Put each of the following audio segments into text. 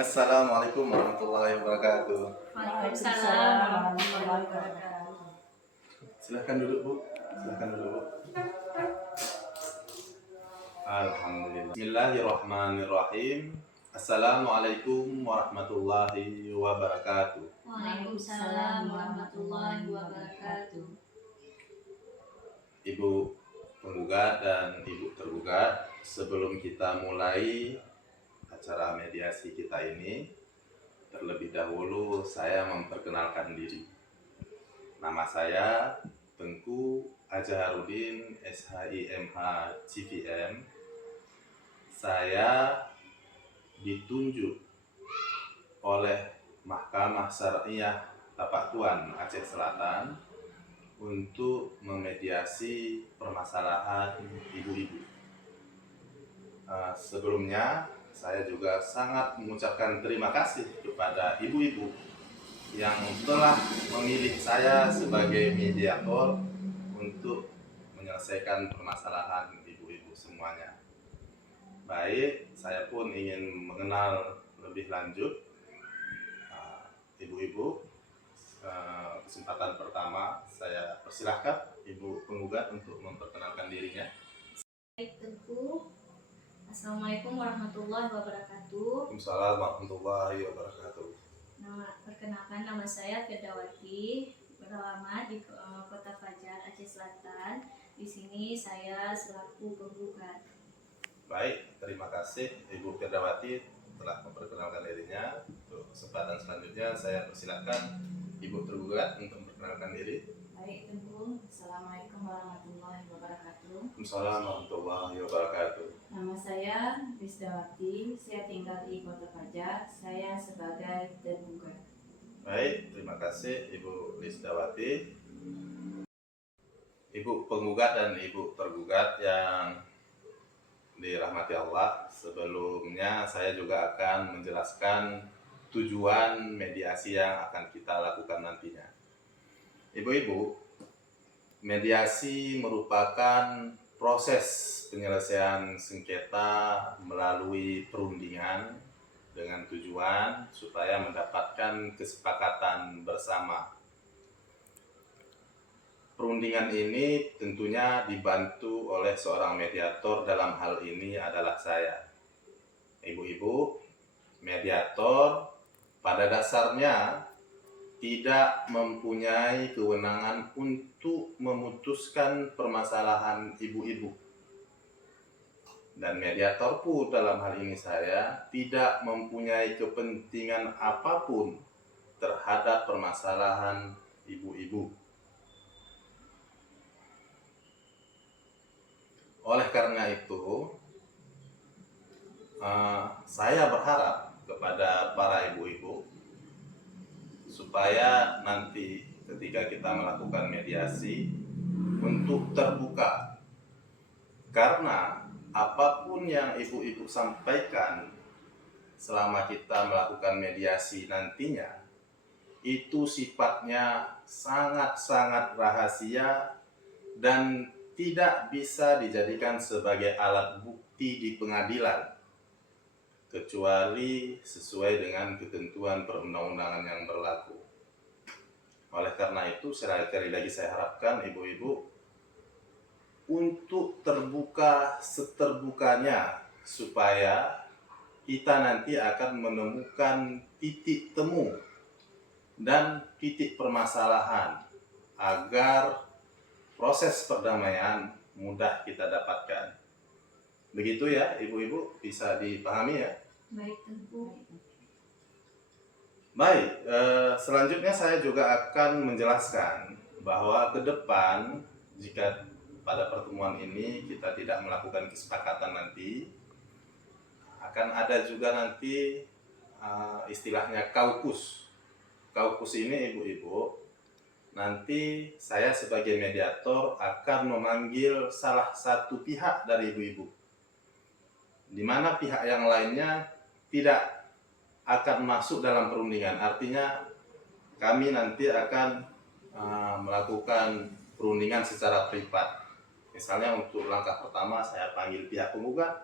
Assalamualaikum warahmatullahi wabarakatuh. Waalaikumsalam warahmatullahi wabarakatuh. Silahkan duduk, Bu. Silahkan duduk, Bu. Alhamdulillah. Bismillahirrahmanirrahim. Assalamualaikum warahmatullahi wabarakatuh. Waalaikumsalam warahmatullahi wabarakatuh. Ibu penggugat dan Ibu tergugat, sebelum kita mulai acara mediasi kita ini, terlebih dahulu saya memperkenalkan diri. Nama saya Tengku Azharudin SHIMH CVM. Saya ditunjuk oleh Mahkamah Syariah Tapak Tuan Aceh Selatan untuk memediasi permasalahan ibu-ibu. Sebelumnya saya juga sangat mengucapkan terima kasih kepada ibu-ibu yang telah memilih saya sebagai mediator untuk menyelesaikan permasalahan ibu-ibu semuanya. Baik, saya pun ingin mengenal lebih lanjut ibu-ibu. Kesempatan pertama saya persilahkan Ibu penggugat untuk memperkenalkan dirinya. Baik, Tengku. Assalamualaikum warahmatullahi wabarakatuh. Waalaikumsalam warahmatullahi wabarakatuh. Perkenalkan, nama saya Firdawati, beralamat di Kota Fajar, Aceh Selatan. Di sini saya selaku penggugat. Baik, terima kasih Ibu Firdawati telah memperkenalkan dirinya. Untuk kesempatan selanjutnya saya persilakan Ibu tergugat untuk memperkenalkan diri. Baik, Tengku. Assalamualaikum warahmatullahi wabarakatuh. Waalaikumsalam warahmatullahi wabarakatuh. Nama saya Wisdawati, saya tinggal di Kota Fajar. Saya sebagai tergugat. Baik, terima kasih Ibu Wisdawati. Ibu penggugat dan Ibu tergugat yang dirahmati Allah, sebelumnya saya juga akan menjelaskan tujuan mediasi yang akan kita lakukan nantinya. Ibu-ibu, mediasi merupakan proses penyelesaian sengketa melalui perundingan dengan tujuan supaya mendapatkan kesepakatan bersama. Perundingan ini tentunya dibantu oleh seorang mediator, dalam hal ini adalah saya. Ibu-ibu, mediator pada dasarnya tidak mempunyai kewenangan untuk memutuskan permasalahan ibu-ibu. Dan mediator pun dalam hal ini saya tidak mempunyai kepentingan apapun terhadap permasalahan ibu-ibu. Oleh karena itu, saya berharap kepada para ibu-ibu supaya nanti ketika kita melakukan mediasi untuk terbuka, karena apapun yang ibu-ibu sampaikan selama kita melakukan mediasi nantinya itu sifatnya sangat-sangat rahasia dan tidak bisa dijadikan sebagai alat bukti di pengadilan kecuali sesuai dengan ketentuan perundang-undangan yang berlaku. Oleh karena itu, sekali lagi saya harapkan ibu-ibu untuk terbuka seterbukanya supaya kita nanti akan menemukan titik temu dan titik permasalahan agar proses perdamaian mudah kita dapatkan. Begitu ya ibu-ibu, bisa dipahami ya? Baik, Tengku. Baik, selanjutnya saya juga akan menjelaskan bahwa ke depan jika pada pertemuan ini kita tidak melakukan kesepakatan nanti, akan ada juga nanti istilahnya kaukus. Kaukus ini ibu-ibu, nanti saya sebagai mediator akan memanggil salah satu pihak dari ibu-ibu, di mana pihak yang lainnya tidak akan masuk dalam perundingan. Artinya kami nanti akan melakukan perundingan secara privat. Misalnya untuk langkah pertama saya panggil pihak penggugat,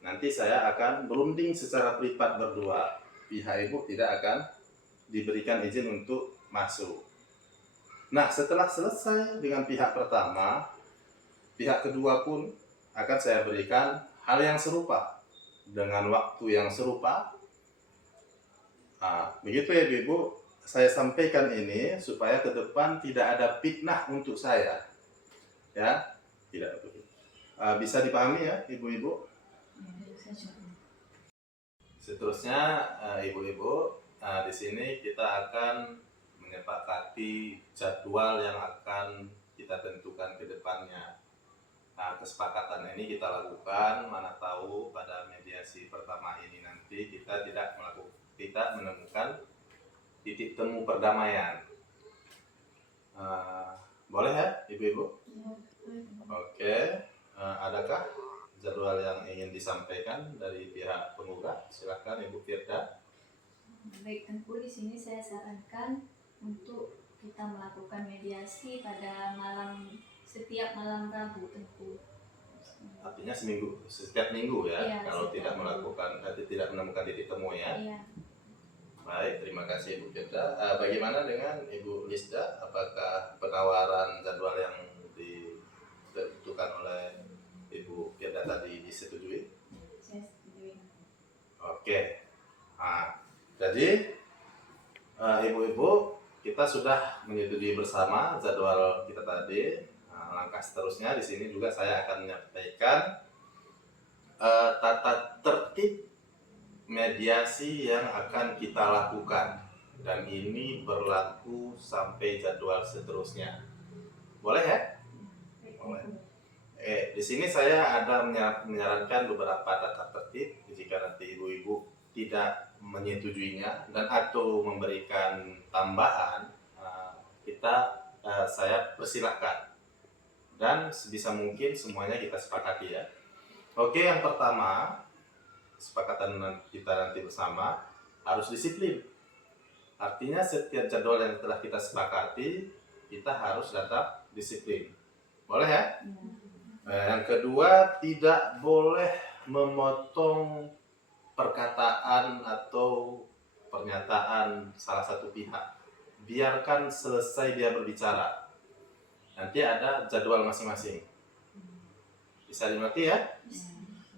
nanti saya akan berunding secara privat berdua. pihak ibu tidak akan diberikan izin untuk masuk. Nah, setelah selesai dengan pihak pertama, pihak kedua pun akan saya berikan hal yang serupa dengan waktu yang serupa. Nah, begitu ya Ibu, saya sampaikan ini supaya ke depan tidak ada fitnah untuk saya. Ya, tidak begitu. Bisa dipahami ya Ibu-ibu? Seterusnya ibu-ibu, di sini kita akan menyepakati jadwal yang akan kita tentukan ke depannya. Nah, kesepakatan ini kita lakukan, mana tahu pada mediasi pertama ini nanti kita tidak menemukan titik temu perdamaian. Boleh ya ibu-ibu? Oke, adakah jadwal yang ingin disampaikan dari pihak penggugat? Silakan Ibu Firda. Baik, Tengku, di sini saya sarankan untuk kita melakukan mediasi pada setiap malam Rabu, Tengku. Artinya setiap minggu ya, Iya, kalau tidak minggu. tidak menemukan titik temu ya. Iya. Baik, terima kasih Ibu Firda. Bagaimana dengan Ibu Lisda? Apakah penawaran jadwal yang ditentukan oleh Ibu Firda tadi disetujui? Saya setuju. Oke. Nah, jadi ibu-ibu, kita sudah menyetujui bersama jadwal kita tadi. Nah, langkah seterusnya di sini juga saya akan menyampaikan tata tertib mediasi yang akan kita lakukan, dan ini berlaku sampai jadwal seterusnya. Boleh ya? Boleh. Di sini saya ada menyarankan beberapa tata tertib jika nanti ibu-ibu tidak menyetujuinya dan atau memberikan tambahan, saya persilahkan, dan sebisa mungkin semuanya kita sepakati ya. Oke, yang pertama, kesepakatan kita nanti bersama harus disiplin. Artinya setiap jadwal yang telah kita sepakati, kita harus tetap disiplin. Boleh ya? Yang kedua, tidak boleh memotong perkataan atau pernyataan salah satu pihak. Biarkan selesai dia berbicara. Nanti ada jadwal masing-masing. Bisa dimengerti ya?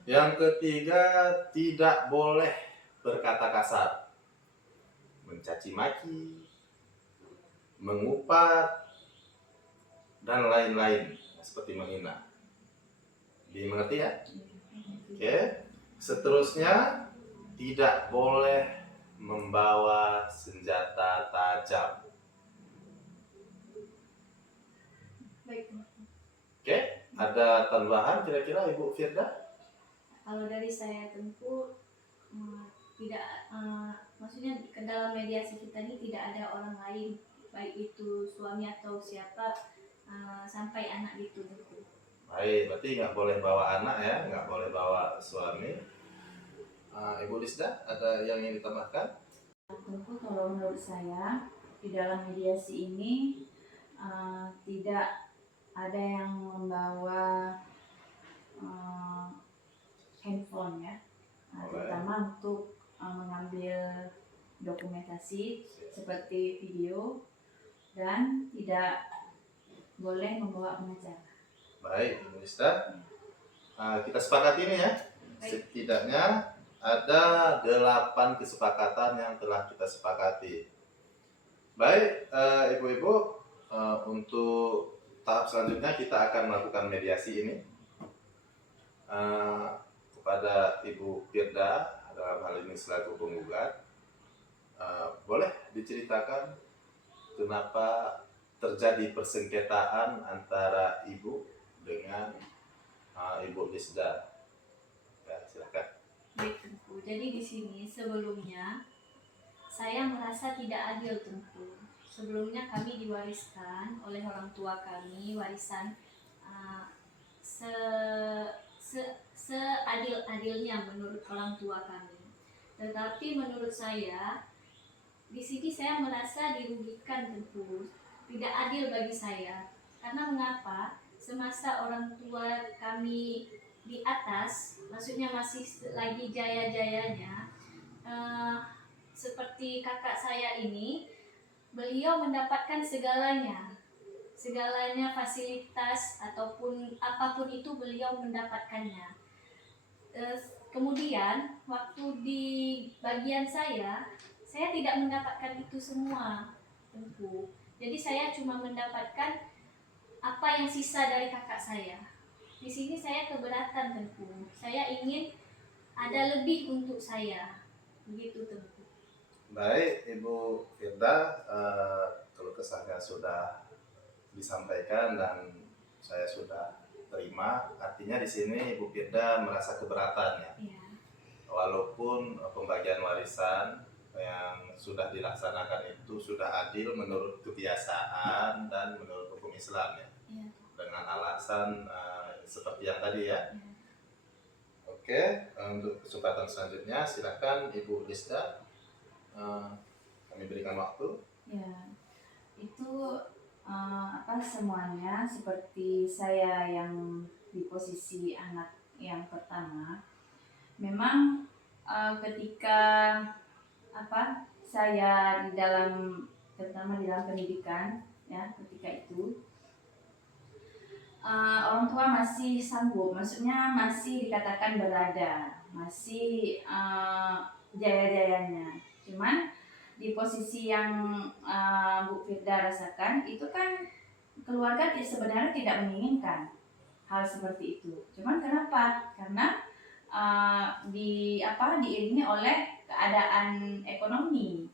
Yang ketiga, tidak boleh berkata kasar, mencaci maki, mengupat, dan lain-lain seperti menghina. Dimengerti ya? Oke. Seterusnya, tidak boleh membawa senjata tajam. Baik. Oke, ada tambahan kira-kira Ibu Firda? Kalau dari saya, Tengku, tidak, maksudnya ke dalam mediasi kita ini tidak ada orang lain, baik itu suami atau siapa, sampai anak gitu. Baik, berarti nggak boleh bawa anak ya, nggak boleh bawa suami. Ibu Lisda, ada yang ingin ditambahkan? Tentu kalau menurut saya di dalam mediasi ini tidak ada yang membawa handphone ya, terutama untuk mengambil dokumentasi seperti video, dan tidak boleh membawa pengacara. Baik, Ibu Lisda, kita sepakati ini ya. Setidaknya ada 8 kesepakatan yang telah kita sepakati. Baik, ibu-ibu, untuk tahap selanjutnya kita akan melakukan mediasi ini. Kepada Ibu Firda dalam hal ini selaku penggugat, boleh diceritakan kenapa terjadi persengketaan antara ibu dengan Ibu Lisda? Ya, silakan. Baik, Tengku. Jadi di sini sebelumnya saya merasa tidak adil, Tengku. Sebelumnya kami diwariskan oleh orang tua kami warisan seadil-adilnya menurut orang tua kami. Tetapi menurut saya di sini saya merasa dirugikan, Tengku. Tidak adil bagi saya. Karena mengapa? Semasa orang tua kami di atas, maksudnya masih lagi jaya-jayanya, seperti kakak saya ini, beliau mendapatkan segalanya, fasilitas ataupun apapun itu beliau mendapatkannya. Kemudian waktu di bagian saya tidak mendapatkan itu semua, tentu. Jadi saya cuma mendapatkan apa yang sisa dari kakak saya. Di sini saya keberatan, tentu. Saya ingin ada lebih untuk saya, begitu, tentu. Baik, Ibu Firda, kalau kesannya sudah disampaikan dan saya sudah terima. Artinya di sini Ibu Firda merasa keberatan ya. Iya. Walaupun pembagian warisan yang sudah dilaksanakan itu sudah adil menurut kebiasaan dan menurut hukum Islam ya. Iya. Dengan alasan seperti yang tadi ya. Iya. Oke, untuk kesempatan selanjutnya silakan Ibu Lisda, kami berikan waktu. Ya, itu semuanya seperti saya yang di posisi anak yang pertama. Memang ketika saya terutama di dalam pendidikan ya, ketika itu orang tua masih sanggup, maksudnya masih dikatakan berada, masih jaya-jayanya. Cuman di posisi yang Bu Firda rasakan itu kan keluarga sebenarnya tidak menginginkan hal seperti itu. Cuman kenapa? Karena diiringi oleh keadaan ekonomi.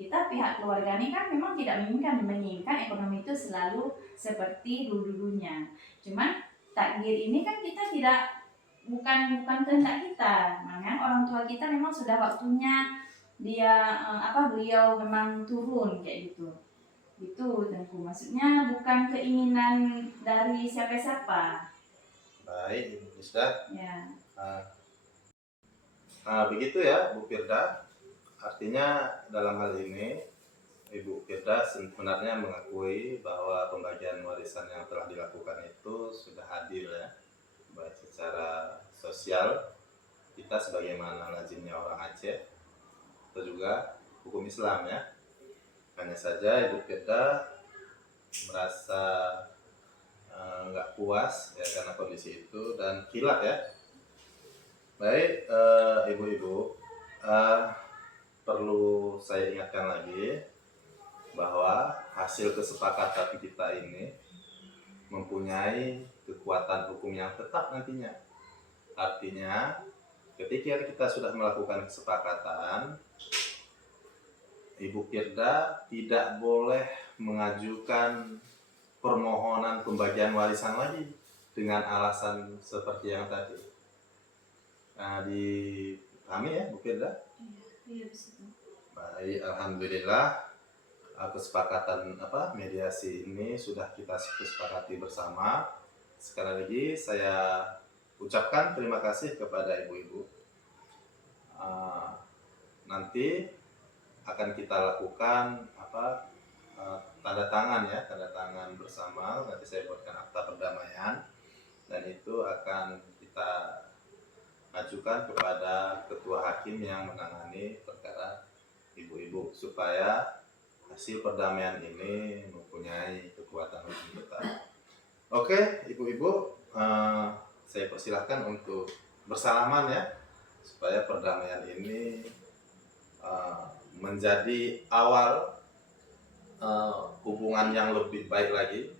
Kita pihak keluarga ini kan memang tidak menginginkan ekonomi itu selalu seperti dulu-dulunya. Cuman takdir ini kan kita bukan kehendak kita. Makanya orang tua kita memang sudah waktunya beliau memang turun kayak gitu. Itu tentu maksudnya bukan keinginan dari siapa-siapa. Baik, Ibu Lisda. Ya. Begitu ya Bu Firda. Artinya dalam hal ini Ibu Firda sebenarnya mengakui bahwa pembagian warisan yang telah dilakukan itu sudah adil ya, baik secara sosial kita sebagaimana lazimnya orang Aceh atau juga hukum Islam ya. Hanya saja Ibu Firda merasa nggak puas ya karena kondisi itu dan khilaf ya. Baik, ibu-ibu, perlu saya ingatkan lagi bahwa hasil kesepakatan kita ini mempunyai kekuatan hukum yang tetap nantinya. Artinya, ketika kita sudah melakukan kesepakatan, Ibu Firda tidak boleh mengajukan permohonan pembagian warisan lagi dengan alasan seperti yang tadi. Dipahami ya Bu Firda? Iya, bisa. Baik, alhamdulillah kesepakatan mediasi ini sudah kita sepakati bersama. Sekali lagi saya ucapkan terima kasih kepada ibu-ibu. Nanti akan kita lakukan tanda tangan bersama. Nanti saya buatkan akta perdamaian dan itu akan kita ajukan kepada ketua hakim yang menangani perkara ibu-ibu supaya hasil perdamaian ini mempunyai kekuatan hukum tetap. Oke, ibu-ibu, saya persilahkan untuk bersalaman ya supaya perdamaian ini menjadi awal hubungan yang lebih baik lagi